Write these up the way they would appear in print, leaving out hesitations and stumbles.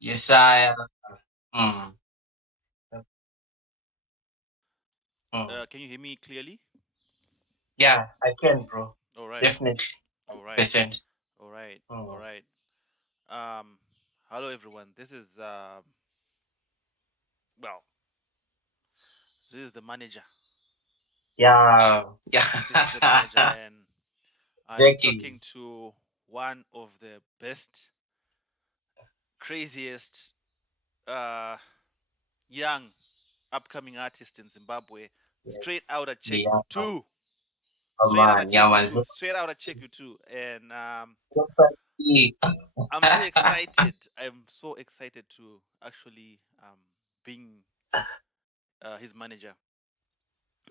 Yes, I. Mm, mm. Can you hear me clearly? Yeah, I can, bro. All right, Definitely. all right, Percent. all right, all Mm. right. Um, Hello everyone. Well, this is the manager. Yeah. This is the manager, Yeah. and I'm Exactly. talking to one of the best, craziest, uh, young, upcoming artists in Zimbabwe. Straight Yes. out of check Yeah, you two. man. Straight out of Yeah, check you man. two. Straight out of check you two. And Definitely. I'm so excited. I'm so excited to actually being his manager.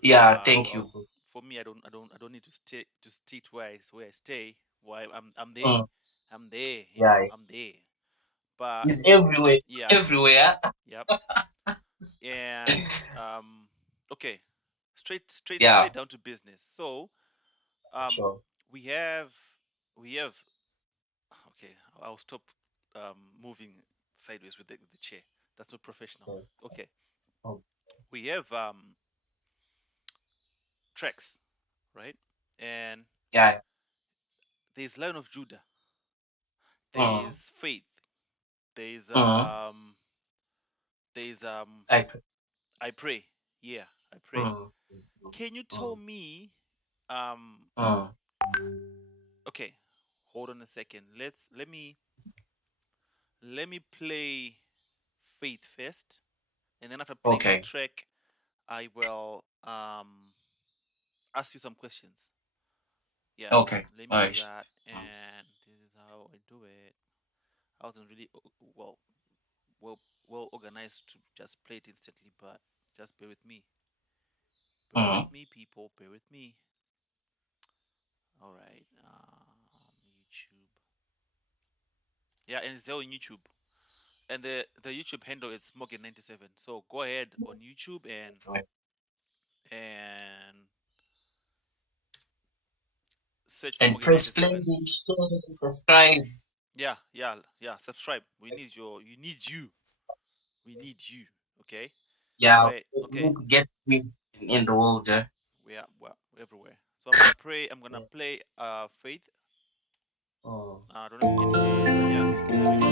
Yeah, thank you, Well, bro. for me, I don't need to stay to state where I stay. Why I'm there. Mm. I'm there. Yeah. I'm there. But It's everywhere. yeah, Everywhere. yep. And okay, Yeah, straight down to business. So for um, sure. we have we have okay. I'll stop moving sideways with the chair. That's not professional. Mm. Okay, Mm. we have tracks, right? And Yeah. there's Lion of Judah, Mm. there's Faith, there's Mm. um, there's I. I Pray. Yeah, I Pray. Mm. Can you tell Mm. me um, Mm. okay, hold on a second. Let me play Faith first, and then after playing that Okay. track, I will ask you some questions. Yeah, Okay. let me All do right. that, Mm. and this is how I do it. I wasn't really well well well organized to just play it instantly, but just bear with me. Bear with Mm. me, people. Bear with me. All right. YouTube. Yeah, and it's there on YouTube. And the YouTube handle is Morgan97. So go ahead on YouTube and search for And press play, Morgan97. share, subscribe. Yeah, yeah, yeah. Subscribe. We need you. Okay. All Yeah, right. we Okay. need to get music in the world. We are well everywhere. So I'm gonna pray. I'm gonna Yeah. play Faith. Mm. I don't know if you can hear it, but yeah, there we go.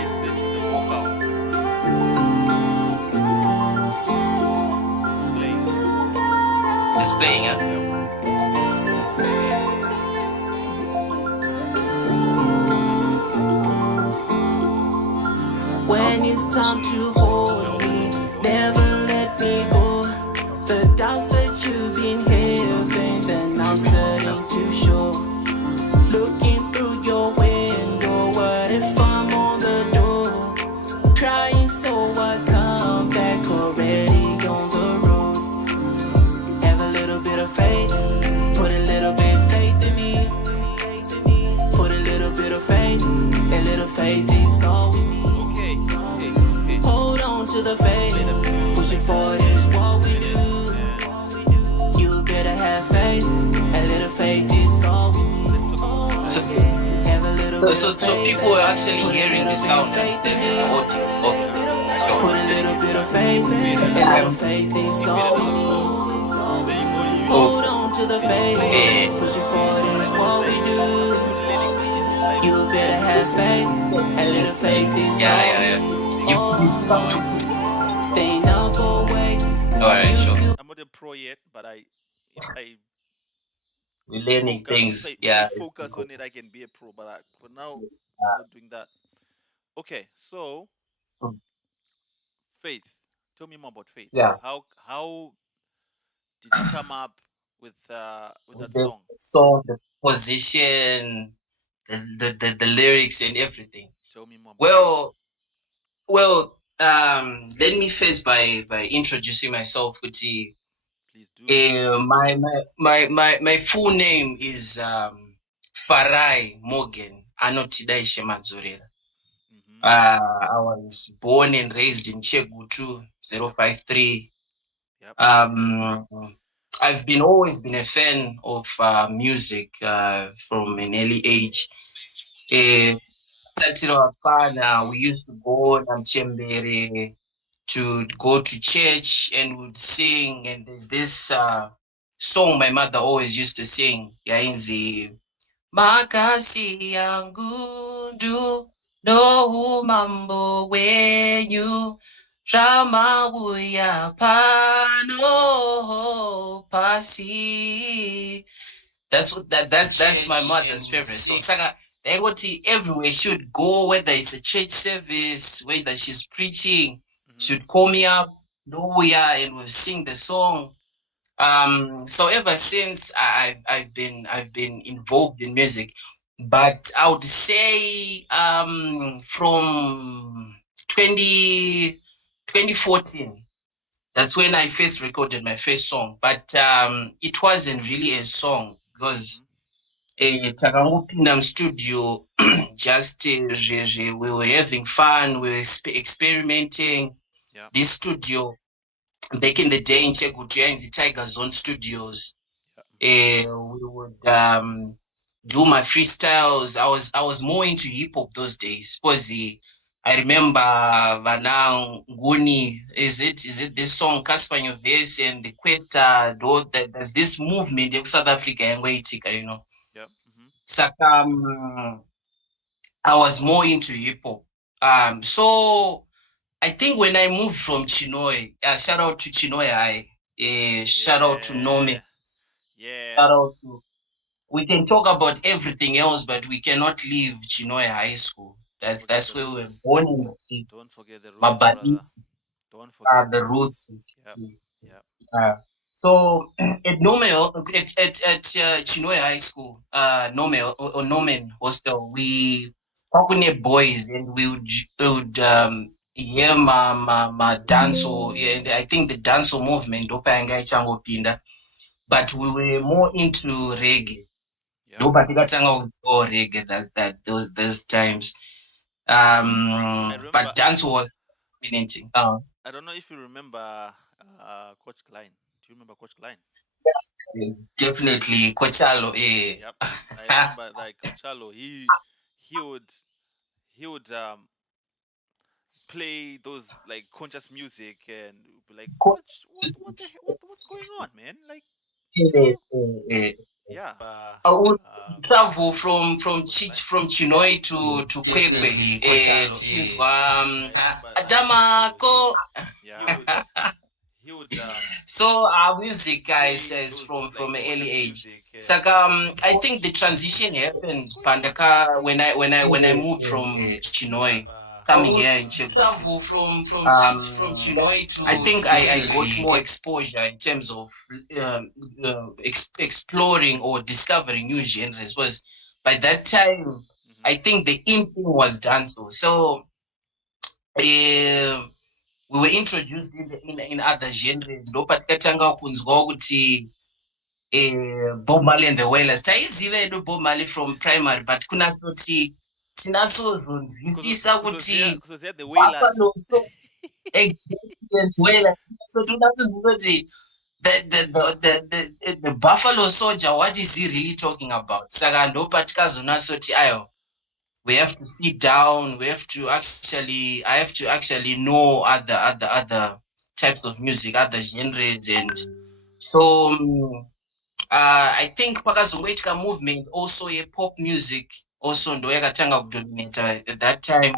Listen to the vocals. It's playing. It's playing, huh? Yep. When it's time to hold me, never let me go. The doubts that you've been having, they're now starting to show. Looking through your window, what if I'm on the door? Crying so I come back already on the road. Have a little bit of faith, put a little bit of faith in me. Put a little bit of faith, a little faith is all we need. Okay. Okay. Okay. Hold on to the faith, Play the piano. pushing forward is what we Play the do. You better have faith, a little faith is all we need. Let's talk about the So, vibe. so, Have a little so, bit so, of so faith, people are actually put a hearing the little bit of sound, faith in the me. audio. Okay, sure. Put a little bit of faith, a little faith is all we need. Oh, Hold on to the faith, yeah. pushing forward is what we do. You better have faith, a little faith is Yeah, all yeah, we yeah. You, you, need. Staying up all way, all right, sure. I'm not a pro yet, but if I We're learning focus if I things. if I Yeah. focus on it, I can be a pro. But for now, I'm Uh, not doing that. Okay, so Faith, tell me more about Faith. yeah. How did you come up with With that the song? song, the position, the lyrics and everything. Tell me more about Faith. Well, let me first by introducing myself. Please do. My full name is Farai Morgan Anotidai Shemadzurera. Hmm. I was born and raised in Chegutu 053. Yep. I've always been a fan of music from an early age. Tatiro Apana, we used to go Namchembere to go to church and would sing. And there's this song my mother always used to sing. Yainzi Makasi yangu ndu no mambo wenyu Rama wuya pano pasi. That's my mother's favorite. So Saga Degoti everywhere she would go, whether it's a church service, whether she's preaching, she would call me up, no yeah, and we'll sing the song. So ever since I've been involved in music, but I would say from 2014, that's when I first recorded my first song. But it wasn't really a song because takangopinda studio just we were having fun, we were experimenting. Yeah. This studio back in the day in Chegutu in the Tiger Zone Studios. Yeah. We would do my freestyles. I was more into hip hop those days. Because I remember Vanang Guni, is it this song Casper Nyovesi and the Questa, there's this movement in South Africa and Waitika, you know. Yep. So I was more into hip hop. So I think when I moved from Chinoy, shout out to Chinoy High, shout out to Nome, Yeah. shout out to. We can talk about everything else, but we cannot leave Chinoy High School. Don't forget That's the where we were roots. born in the Don't forget the roots, brother. Mabanit, Don't forget the the roots. roots. Yep. Yep. So at Nome, at Chinoy High School, Nome or Nomen Hostel, we Pakune boys, and we would hear my dance, and I think the dance movement Opanga Chango Pinda, but we were more into reggae. Yep. Nobody got reggae those times. I remember. But dance was dominating. I don't know if you remember Coach Klein. Do you remember Coach Klein? Definitely Coachalo, Yep. I remember like Coachalo. He would he would play those like conscious music and be like, Coach, Coach, what's going on, man? Like, you eh, know, eh, yeah. I would travel Coach Klein. from Chinoy to Kwekwe. I remember like Adama Coachalo. ko. Yeah. He would So our music guys play says those from like an early conscious age. music It's like and I think the transition what's happened going on, man? Pandaka Like, when I moved from Chinoy coming here in Chegutu. From Chinoy to I think I got more exposure in terms of exploring or discovering new genres. Was by that time I think the in thing was dancehall. So we were introduced in other genres. Ndopa tikatanga kunzwa kuti Bob Marley and the Wailers. Taiziva edu Bob Marley from primary, but kunasoti tinasozonzwisisa kuti because they had the Wailers. Buffalo so exactly and Wailers. So tunasozwisisa kuti the Buffalo Soldier, what is he really talking about? Saka ndopa tikazonasoti ayo. We have to sit down. I have to actually know other types of music, other genres, and so I think pakazongoitika movement also pop music also ndo yakatanga kudominate at that time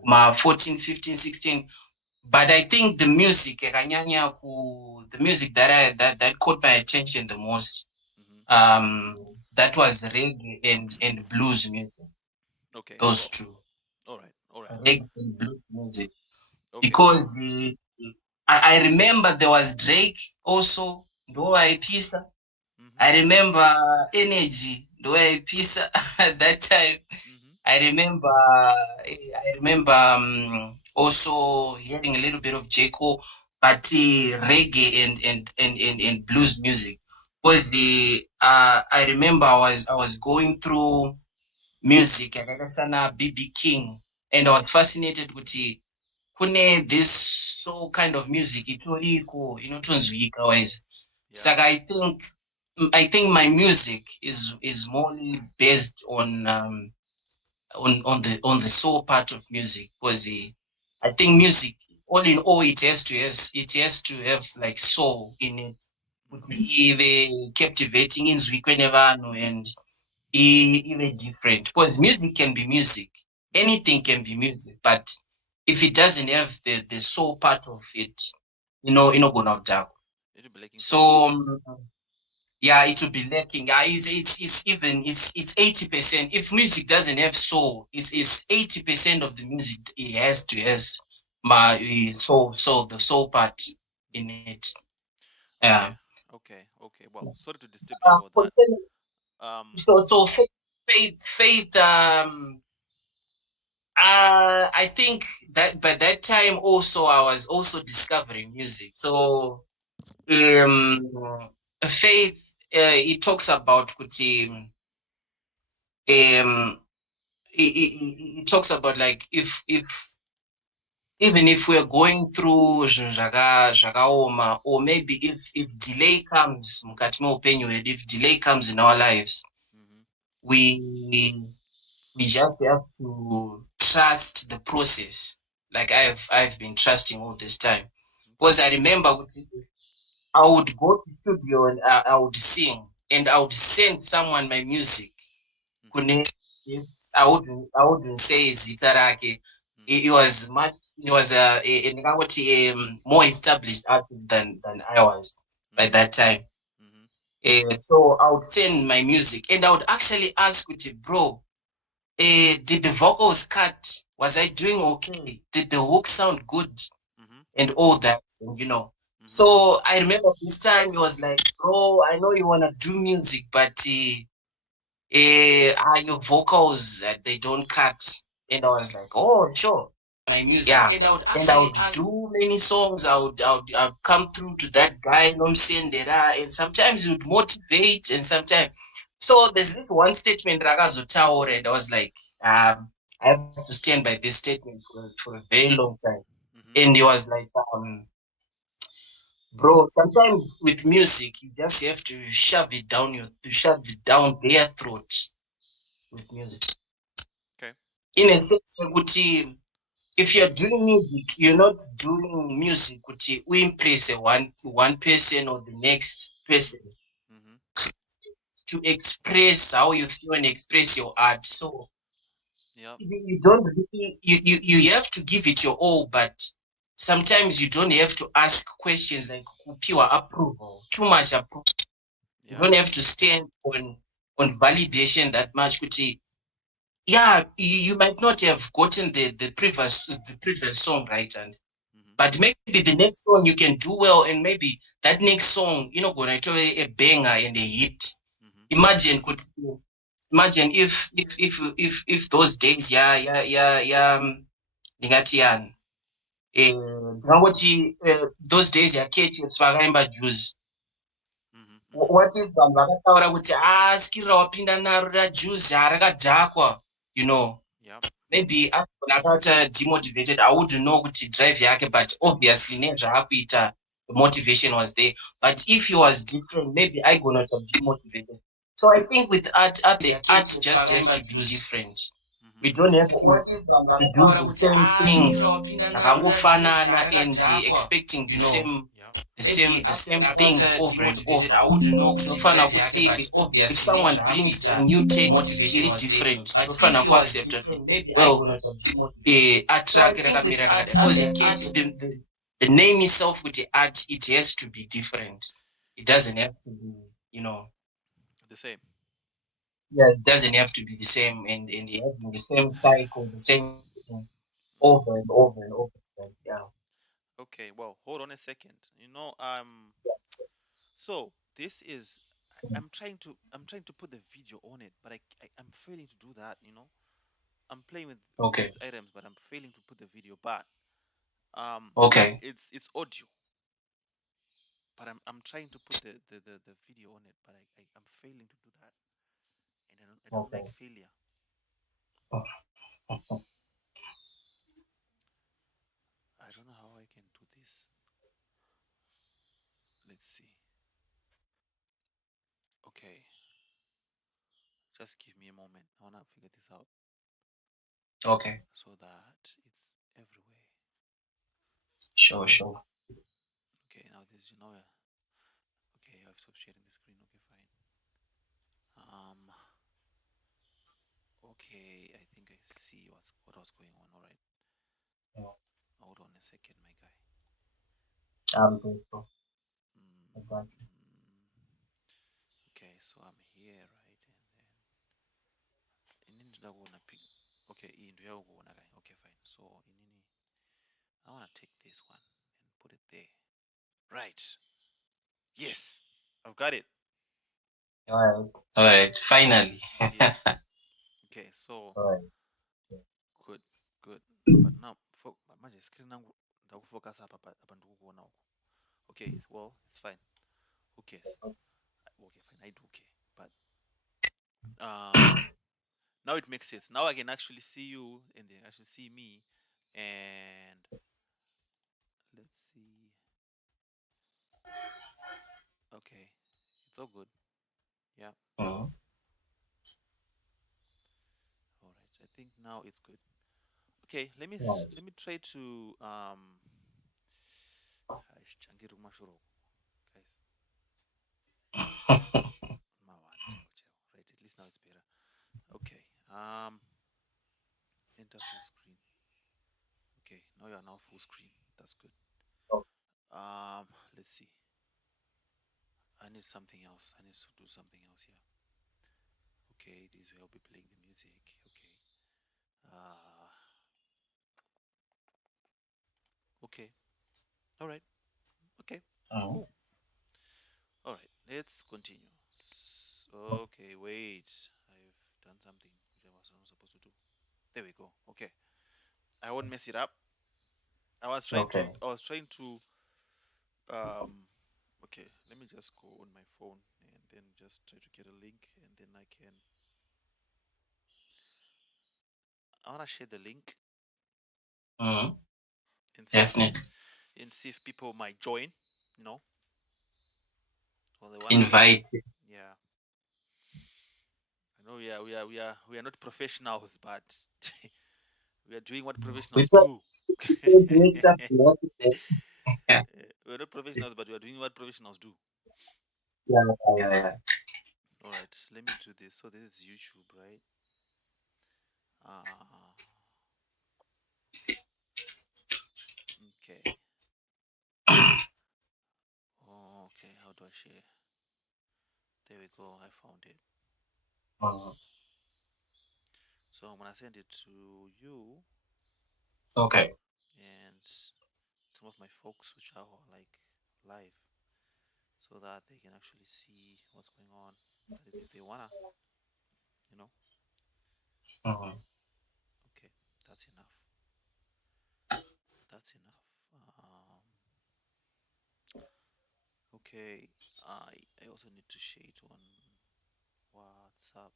kuma 14, 15, 16. But I think the music yakanyanya the music that caught my attention the most that was reggae and blues music. Okay. Those two. All right. All right. Reggae and blues music. Okay. Because I remember there was Drake also, Ndo Pisa. I remember Energy, Ndo Pisa at that time. I remember also hearing a little bit of J. Cole, but reggae and blues music. Because I remember I was going through music, I sana BB King, and I was fascinated with kune this soul kind of music itoriko inotonzwika wise. Yeah. Saka I think my music is morely based on the soul part of music, because I think music, all in all, it has to have like soul in it, kuti ive captivating inzwi kune vanhu and ive different, because music can be music, anything can be music, but if it doesn't have the soul part of it, inogona kudhakwa. It'll be lacking So something. yeah, it will be lacking. It's 80%. If music doesn't have soul, it's 80% of the music. It has to has my soul, the soul part in it. Yeah. Okay. Well, sorry to disturb you about that. Concerning- Um. so faith. I think that by that time also I was also discovering music. So faith. It talks about kuti, it talks about like if even if we're going through zvakaoma, or maybe if delay comes mukati meupenyu hwedu, if delay comes in our lives, Mhm. we just have to trust the process, like I've been trusting all this time, because I remember I would go to studio and I would sing and I would send someone my music. Mhm. Yes, I wouldn't say zita rake. He Mhm. was much. He was a more established artist than I was by Mhm. that time. Mhm. So I would send my music and I would actually ask with bro, did the vocals cut? Was I doing okay? Did the hook sound good? Mhm. And all that. Mhm. So I remember this time he was like, bro, I know you wanna do music, but your vocals, they don't cut. And I was like, oh, sure. My music. Yeah. And I would do many songs. I would come through to that guy, Nomsendera, and sometimes he would motivate, and sometimes. So there's this one statement, Ragazo Tower, and I was like, I have to stand by this statement for a very long time. Mhm. And he was like, bro, sometimes with music, you just have to shove it down their throats with music. Okay. In a sense, kuti, if you're doing music, you're not doing music kuti impress one person or the next person, Mhm. to express how you feel and express your art. So Yep. you don't really, you have to give it your all, but sometimes you don't have to ask questions like pure approval, too much approval. You Yep. don't have to stand on validation that much. Kuti, yeah, you might not have gotten the previous song right, and Mhm. but maybe the next song you can do well, and maybe that next song, gonna to a banger and a hit. Mhm. Imagine could imagine if those days, ndingati yani, ndingangoti those days yakechets vakaimba juice. Mhm. Mhm. What if vanhu vakataura kuti skirira wapinda naro rajuice harakadhakwa, Yep. maybe akata demotivated. I wouldn't know kuti drive yake, but obviously nezvaakuita, the motivation was there. But if he was different, maybe I gonna have demotivated. So I think with art the art just has to be different. Mhm. We don't have to do the same things zvakangofanana and expecting Yep. the same things over and over. Tinofanira kuti if someone brings a new text iri different, tinofanira kuaccepta kuti, well, art rake rakamira rakati, because the name itself with the art, it has to be different. It doesn't have to be, The same. yeah, it doesn't have to be the same, and having the same cycle, the same thing over and over and over again. Yeah. Okay. Well, hold on a second. So this is. I'm trying to put the video on it, but I'm failing to do that. I'm playing with Okay. these items, but I'm failing to put the video. But um, Okay. it's audio, but I'm trying to put the video on it, but I'm failing to do that, and I don't like Okay. failure. Let's see. Okay. Just give me a moment. I wanna figure this out Okay. so that it's everywhere. Sure. Okay, now this you know. Okay, I've stopped sharing the screen. Okay, fine. Okay, I think I see what was going on. All right. Yeah. Hold on a second, my guy. I'm grateful. I got you. Okay, so I'm here, right? And then inini kuona pic. Okay, iyi ndio yakuona guy. Okay, fine. So inini, I wanna take this one and put it there. Right. Yes, I've got it. All right. Finally. Yes. Okay, so All right. good, good. But now, manje screen yangu ndakufocus apa ndikukuona uku. Okay, well, it's fine. Who cares? Okay, fine. I do okay. But now it makes sense. Now I can actually see you and then actually see me. And let's see. Okay, it's all good. Yeah. Mhm. All right. I think now it's good. Okay, All let me try to guys. right. Right, at least now it's better. Okay. Enter full screen. Okay, now you are now full screen. That's good. Let's see. I need something else. I need to do something else here. Okay, this will be playing the music. Okay. Okay. All right. Okay. Mhm. Cool. All right. Let's continue. Okay. Wait. I've done something which I was not supposed to do. There we go. Okay. I won't mess it up. Okay. I was trying to. Um. Okay. Let me just go on my phone and then just try to get a link and then I can. I wanna share the link Mhm. and Definitely. see if people might join. You know, or they wanna. Invite. Yeah. I know. Yeah. We are not professionals, but we are doing what We professionals thought do. we doing something. What is it? Yeah. We're not professionals, but we are doing what professionals do. Yeah. All right, let me do this. So this is YouTube, right? Uh, okay. Okay, how do I share? There we go. I found it. Mhm. So I'm gonna send it to you Okay. and some of my folks which are like live, so that they can actually see what's going on. That is, if they wanna, you know. Mhm. Okay, that's enough. That's enough. Okay, I also need to share it on WhatsApp,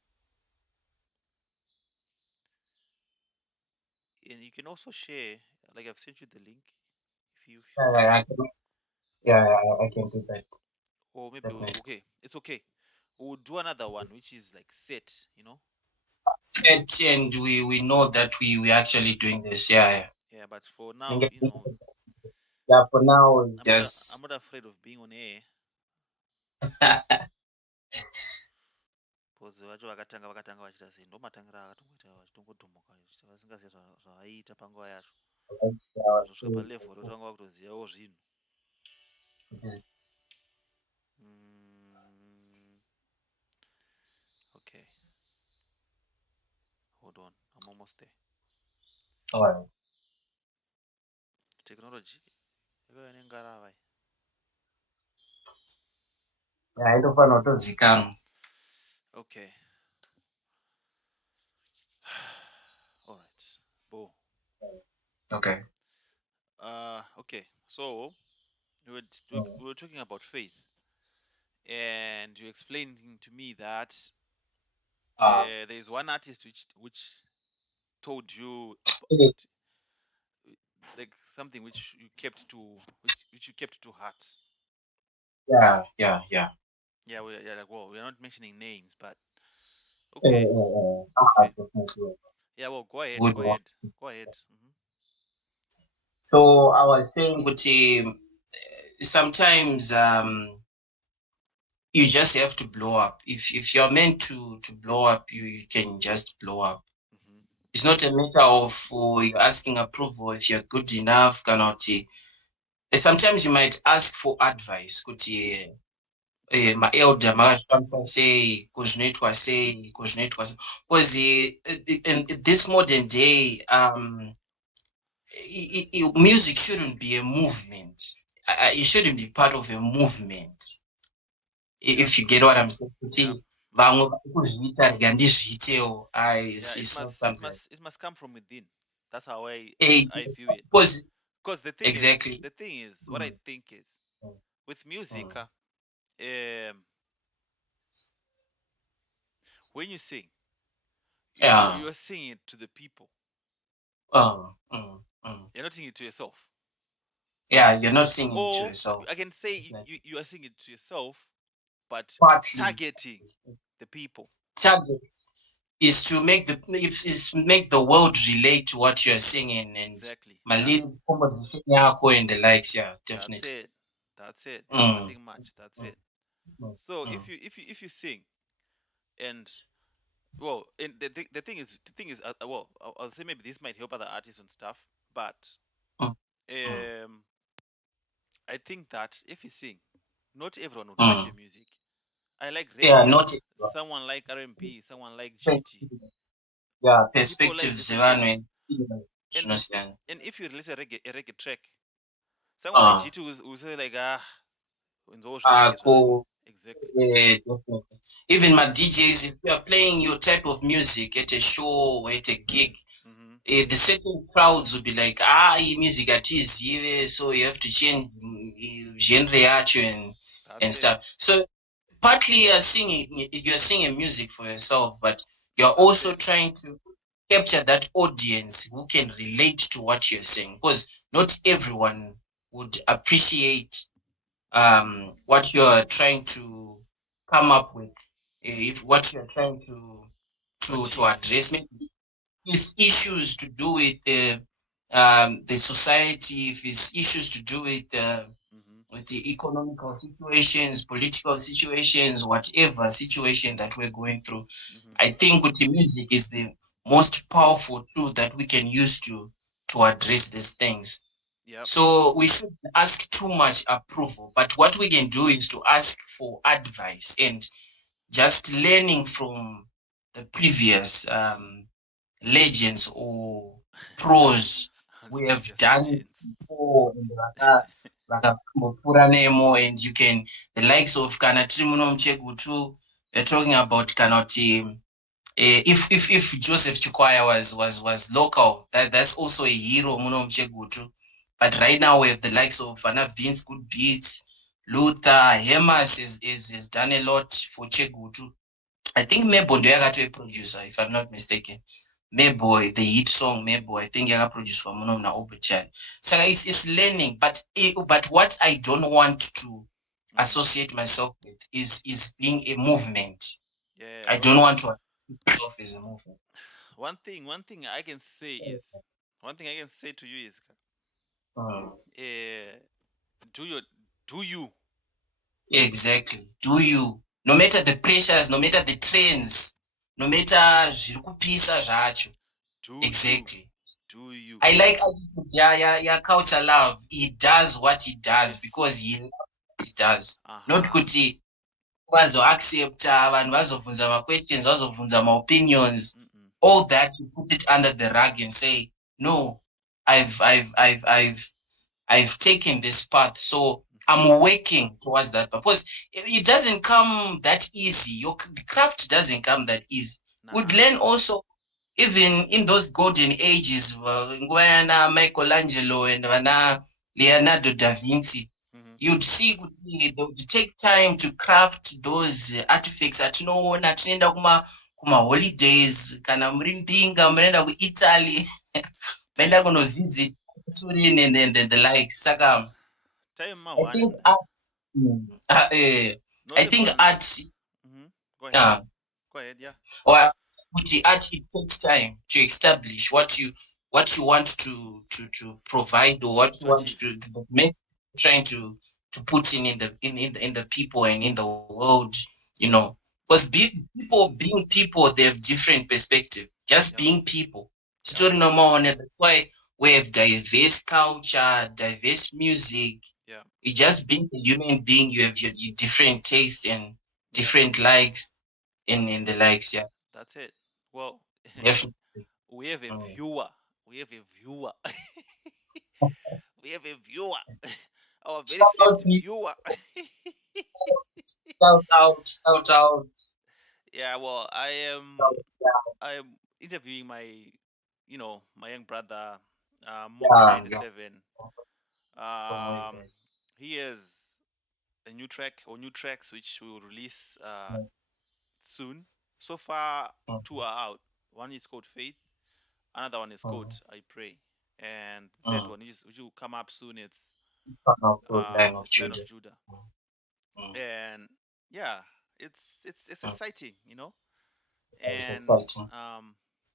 and you can also share. Like I've sent you the link. If you want, I can, I can do that. or maybe Definitely. okay, it's okay. We'll do another one which is like set. You know. Set and we know that we actually doing this. Yeah. Yeah, but for Yeah. now, you know, Yeah. For now, it's I'm just. not afraid of being on air. Because vacho vakatanga vachita sei ndomatangira akatongoita vachitongodhomoka vasingaziva zvavaiita panguva yacho kusvika palevhuru rotanga vakutozivawo zvinhu. Okay, hold on, I'm almost there. All right. Technology yakauya nengarava. Haitofanira kutozikanwa. Okay. All right. Bo. Okay. Okay. So we were talking about faith, and you explained to me that there is one artist which told you Okay. about like something which you kept to heart. Yeah. Yeah, like, well, we're not mentioning names, but okay, okay. Definitely. Yeah, well, go ahead, Good go one. ahead, go ahead. So I was saying, sometimes you just have to blow up. If you're meant to blow up, you can just blow up. Mm-hmm. It's not a matter of you asking approval if you're good enough, cannot. Sometimes you might ask for advice. Kuti elder makasvamisa sei, kuzvinoitwa sei, kuzvinoitwa sei. Because in this modern day, music shouldn't be a movement. It shouldn't be part of a movement. Yeah, If you get what I'm saying. yeah, Kuti vamwe vari kuzviita rega ndizviitewo. yeah. It's not something. It must come from within. That's how I Yes, view it. because Because exactly. the thing is, what I Mm, think is, mm, with music, mm. when you sing, Yeah. you are singing it to the people. Mm. You're not singing it to yourself. Yeah, you're not singing to Or yourself. I can say Definitely. you are singing it to yourself, but Partly targeting the people. target is to make make the world relate to what you're singing and Exactly. my lyrics composition yako and the likes. Yeah, That's definitely. it. That's it. There's Mm, nothing much. That's mm, it. mm, So mm, if you sing, and well, and the thing is, well, I'll say maybe this might help other artists and stuff, but mm, mm, um, I think that if you sing, not everyone would like mm. your music. I like Yeah, reggae. not Someone like R&B. Someone like GT. yeah, People like perspectives different things. vanwe And zvinosiyana. if you release a reggae track, someone like Ah, GT will say like reggae ko exactly. definitely. Even my DJs, if you are playing your type of music at a show or at a gig, Hmm. the certain crowds will be like, iyi music atizive, so you have to change genre yacho That's and it. stuff. So partly you're singing music for yourself, but you're That's also it. trying to capture that audience who can relate to what you're saying, because not everyone would appreciate what you're trying to come up with. If what you're trying to Achieve. address, maybe it's issues to do with the society, if it's issues to do Hmm. with the economical situations, political situations, whatever situation that we're going through. Hmm. I think with the music is the most powerful tool that we can use to address these things. Yep. So we shouldn't ask too much approval, but what we can do is to ask for advice and just learning from the previous legends or pros As we have previous done it legends. before and vakambopfuura nemo, and you can the likes of kana tiri muno muchegutu, we're talking about kana kuti if Joseph Chikwaya was local, that's also a hero muno muchegutu. But right now we have the likes of Vince Good Beats, Luther, Hemas has done a lot for Chegutu. I think Mebo ndo yakatoe producer, if I'm not mistaken. Mebo, the hit song Mebo, I think yakaproduced muno muna Obuchai. So it's learning, but what I don't want to Hmm. associate myself with is being a movement. Yeah. I don't Well, want to associate myself as a movement. one thing I can say is, one thing I can say to you is, Mm. uh, do your do you Exactly. Do you? No matter the pressures, no matter the trends, no matter zviri kupisa zvacho. do you Exactly. do you I like attitude. Yeah, culture love. He does what he does because yes. he loves what he does. Not Uh-huh. kuti vazoaccepta, vanhu vazobvunza ma-questions, vazobvunza ma-opinions. Mm-mm. All that you put it under the rug and say, no, I've taken this path, so Mm-hmm. I'm working towards that purpose. It doesn't come that easy. The craft doesn't come that easy. Would Nah. learn also, even in those golden ages, nguva yana Michelangelo and Leonardo da Vinci, Mm-hmm. you'd see they would take time to craft those artifacts atinoona tinoenda kuma holidays, kana muri Mbinga munoenda kuItaly maenda Time kunovisit Turin and the likes. Saka time I think one. art. Not I think everyone. art, Go ahead. uh, Go ahead. Yeah. or with the art, it takes time to establish what you want to provide, or what you To want achieve. to make, trying to put in the people and in the world, you know. Because people being people, they have different perspective. Just Yep. being people. Yep. That's why we have diverse culture, diverse music. Yeah. You just being a human being, you have your different tastes and Yep. different likes Yep. in the likes, yeah. That's it. Well, Definitely. we have a Mm. viewer. We have a viewer. We have a viewer. Our very Shout out first to you. viewer. Shout out. Yeah. Well, Shout I am interviewing my, my young brother, Morgan Yeah, yeah. 97. From where you Um, guys. he has a new track or new tracks which we will release Mm, soon. So far, mm, two are out. One is called Faith. Another one is called mm, I Pray. And the third mm. one, which will come up soon, Come out through the line of it's Line of Judah. Judah. Mm, mm, And yeah, it's mm. exciting, It's And exciting.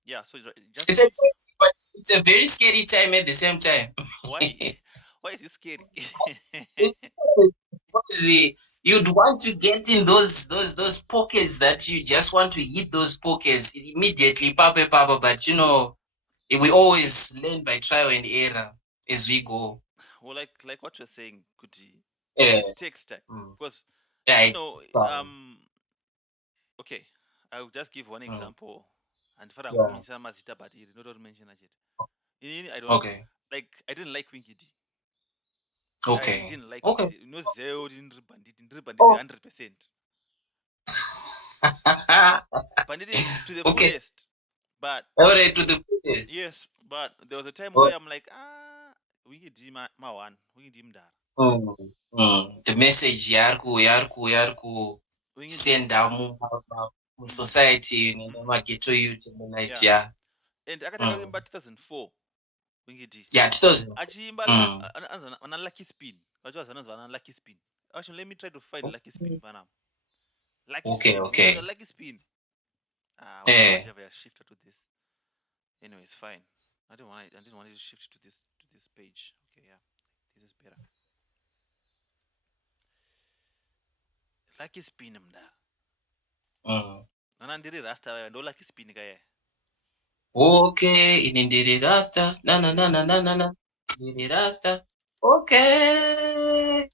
yeah, so just It's exciting, but it's a very scary time at the same time. why why is it scary? It's scary because you'd want to get in those pockets that you just want to hit those pockets immediately, papa. But we always learn by trial and error as we go. Well, like what you're saying, Kuti, Yeah. it takes time Mm. because Yeah, you it's know fine. um okay, I'll just give one Mm. example. And for Yeah. mention mazita but not to mention it. I don't Okay. like. I didn't like Winky D. I Okay. didn't like Winky Okay. D. Zeo didn't bandit Oh. 100%. Bandit to the Okay. fullest. But All right, to the fullest. yes, but there was a time But where I'm like, Winky D ma one, Winky D mdar. the message yarku Winky D send mdar. society Mm, nemageto youth in the night, yeah. yeah. And akatanga Mm. kuimba 2004 Winky D. Yeah, 2000. Achiimba Mm. an unlucky spin. Wachiwa an unlucky spin. Actually, let me try to find lucky spin panam. Lucky Okay, spin. When a okay. lucky spin. Why Eh. have I shifted to this? Anyway, it's fine. I didn't want it to shift to this page. Okay, yeah. This is better. Lucky spin mda. Mm. Nana ndiri rasta ndo lucky spin kaya. Okay, inindiri rasta. Na. Indiri rasta. Okay.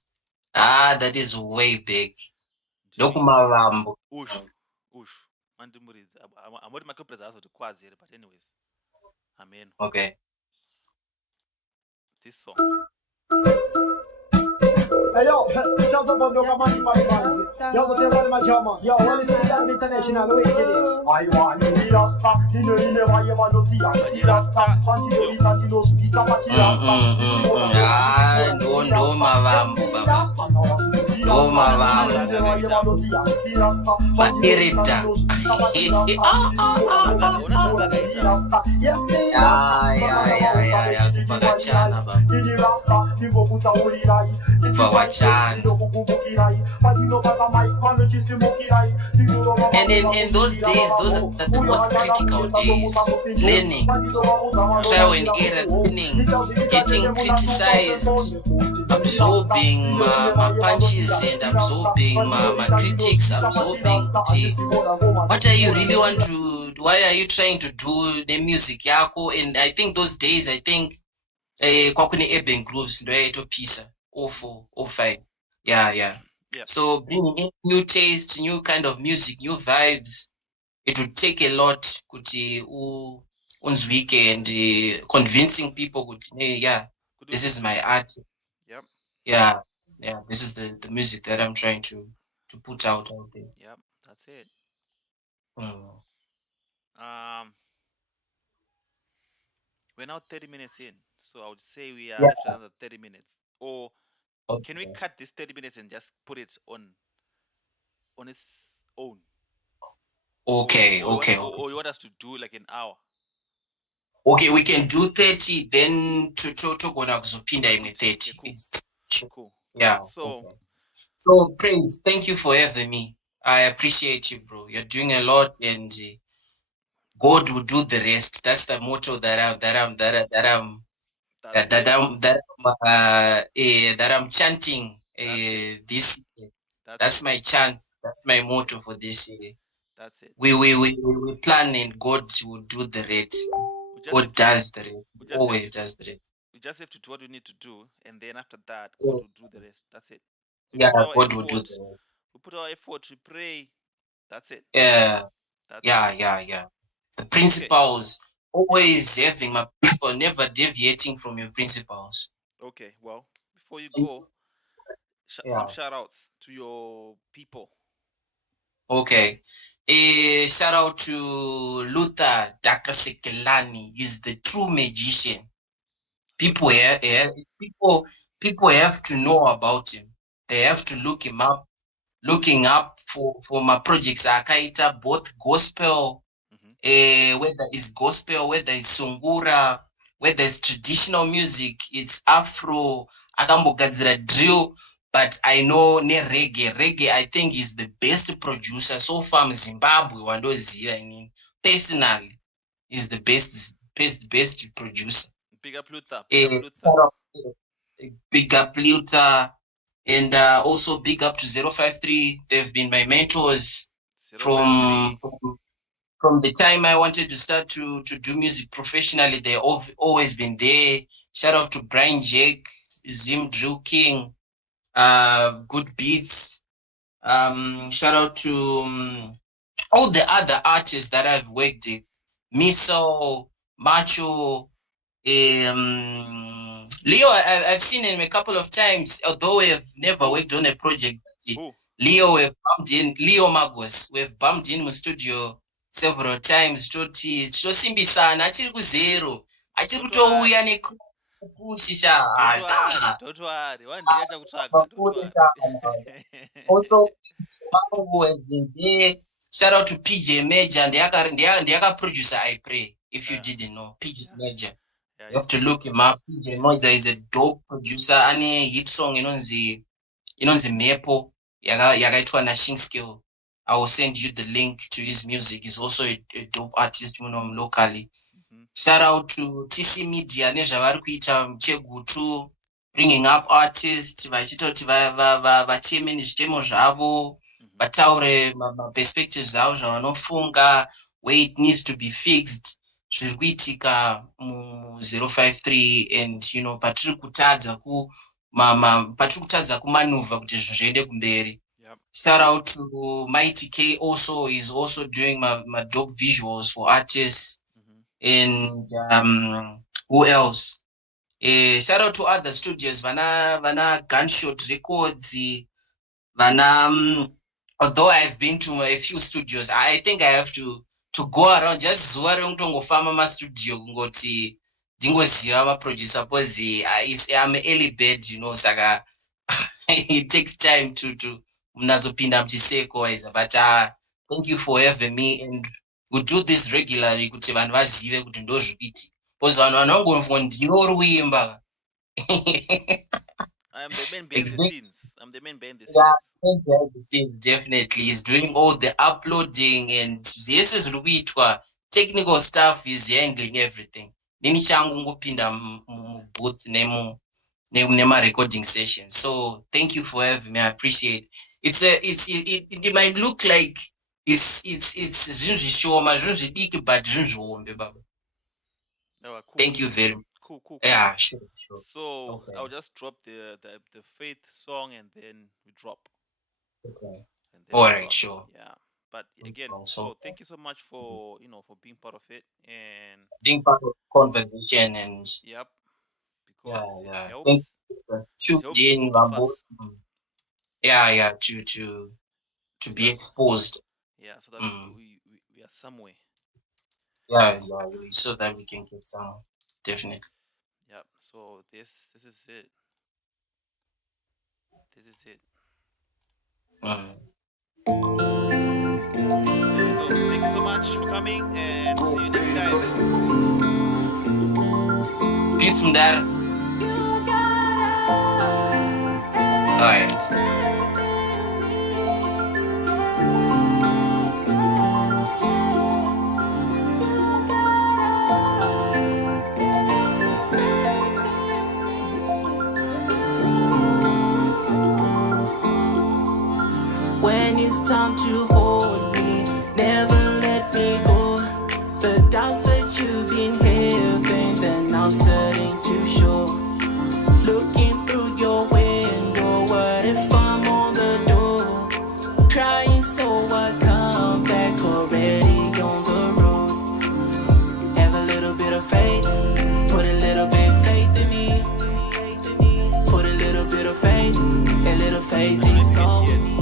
That is way big. Jimmy. Lokumalambo. Ush. Mandimuridzi. I'm what my couple also to quasi, but anyways. Amen. Okay. This song. Hey yo, just about the money by fancy. Yo, the one my jama. Yo, when it's the international way I want to be rasta. Why you want to see rasta? Fanti tanti no speak up Ah, ndo mavambo baba. Ndo mavambo. Mairita. Ya kuvakachana baba. Kuvakachana. And in those days, those are the most critical days. Learning, trial and error, learning, getting criticized, absorbing my punches and absorbing my critics, absorbing what are you really want to, why are you trying to do the music yako? And I think those days, kwakune urban grooves ndo yaitopisa 04 05. Yeah. Yep. So bringing in new taste, new kind of music, new vibes, it would take a lot kuti unzwike and convincing people kuti yeah, this is my art. Yep. Yeah, this is the music that I'm trying to put out there. Yep. That's it. Mm. Um, we're now 30 minutes in, so I would say we are Yeah. left another 30 minutes. Or can we Okay. cut this 30 minutes and just put it on its own? Okay. Or you want us to do like an hour? Okay, we can do 30, then togona kuzopinda imwe 30. Okay, cool. Sure. Cool. Yeah. So Okay. So Prince, thank you for having me. I appreciate you, bro. You're doing a lot, and God will do the rest. That's the motto that That's it. I'm chanting That's it. this year. That's That's it. my chant. That's my motto for this year. That's it. We plan, and God will do the rest. We just have God to. does the rest. We He just have always to. does the rest. We just have to do what we need to do, and then after that, God Yeah, will do the rest. That's it. We yeah, put our God will do effort. the rest. We put our effort. We pray. That's it. Yeah, That's it. yeah. The Okay. principles, Yeah. always having my people, never deviating from your principles. Okay. Well, before you And- go, some Yeah, shout outs to your people. okay. Shout out to Luther Dakasekelani. He's the true magician. People Luther. here, people have to know about him. They have to look him up. Looking up for my projects akaita both gospel, whether it's gospel, whether it's sungura, whether it's traditional music, it's afro, akambogadzira drill, but I know reggae. I think is the best producer so far Zimbabwe wandoziva inini. Personally, is the best producer. Big up Luther. Big up Luther. Shout out, big up Luther, and also big up to 053. They've been my mentors 053. from the time I wanted to start to do music professionally. They've always been there. Shout out to Brian Jake, Zim Drew King, Good Beats. Shout out to all the other artists that I've worked with. Miso, Macho, Leo, I've seen him a couple of times, although we have never worked on a project. Who? Leo, we've bumped in, Leo Magos, we've bumped in the studio several times. Tosimbisana, achiri kuzero, achiri kutouya nekushisha. Don't worry. One day chakutsvaga. Don't worry. Also, Mango has been there. Shout out to PJ Major, and the producer I pray. If you didn't know, PJ Major. Yeah, You have to look him up. PJ Major is a dope producer. Ane hit song inonzi Mepo yakaitwa na Skill. I will send you the link to his music. He's also a dope artist locally. Shout out to TC Media nezvavari kuita Chegutu, bringing up artists vachiita kuti vacheme nezvitemo zvavo, vataure perspectives avo zvavanofunga, where it needs to be fixed, zviri kuitika mu053, and patiri kutadza kumanuvha kuti zvinhu zviende kumberi. Shout out to Mighty K also. He's also doing my dope visuals for artists. And who else? Shout out to other studios, Vana Gunshot Records, Vana. Although I've been to a few studios, I think I have to go around just zuva rekutongofamba mastudio kungoti ndingoziva maproducer because I'm an early bird, saka it takes time to munazopinda muchiseko waiza, but thank you for having me, and we do this regularly kuti vanhu vazive kuti ndozvikuitika, because vanhu vanongomva ndiro ruimba. I am the man behind the scenes. I'm the man behind the scenes. Yeah, behind the scenes, definitely. He's doing all the uploading, and this is ruitwa. Technical stuff is handling everything. Nini changu ngopinda mu booth nema recording session. So thank you for having me. I appreciate it might look like it's zvinhu zvishoma, zvinhu zvidiki, but zvinhu zvihombe, baba. Cool. Thank you very much. Cool. Yeah, sure. So okay. I'll just drop the faith song and then we drop. Okay. All right, drop. Sure. Yeah. But again, so thank you so much for for being part of it and being part of the conversation, and yep, because it Thank helps in both of us. To be exposed. Yeah, so that we are somewhere. Yeah, so that we can get somewhere. Definitely. Yeah. So this is it. This is it. There we go. Thank you so much for coming, and see you next time. Peace, Mdara. All right. it. When it's time to hold me, never let me go. The doubts that you've been having, they're now starting to show. Looking through your window, what if I'm on the door? Crying so I come back already on the road. Have a little bit of faith, put a little bit of faith in me. Put a little bit of faith, a little faith is all we need.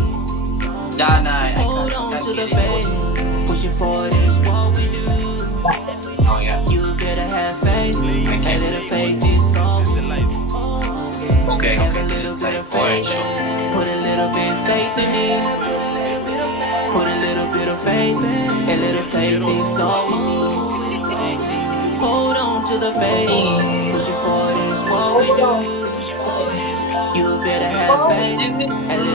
Hold on to the faith, pushing forward is what we do. Oh yeah. You better have faith, a little faith is all we need. Okay, Have a this is little bit like of faith, put a little bit of faith in me. Put a little bit of faith, a little faith is all we need. Hold on to the faith, pushing forward is what we do.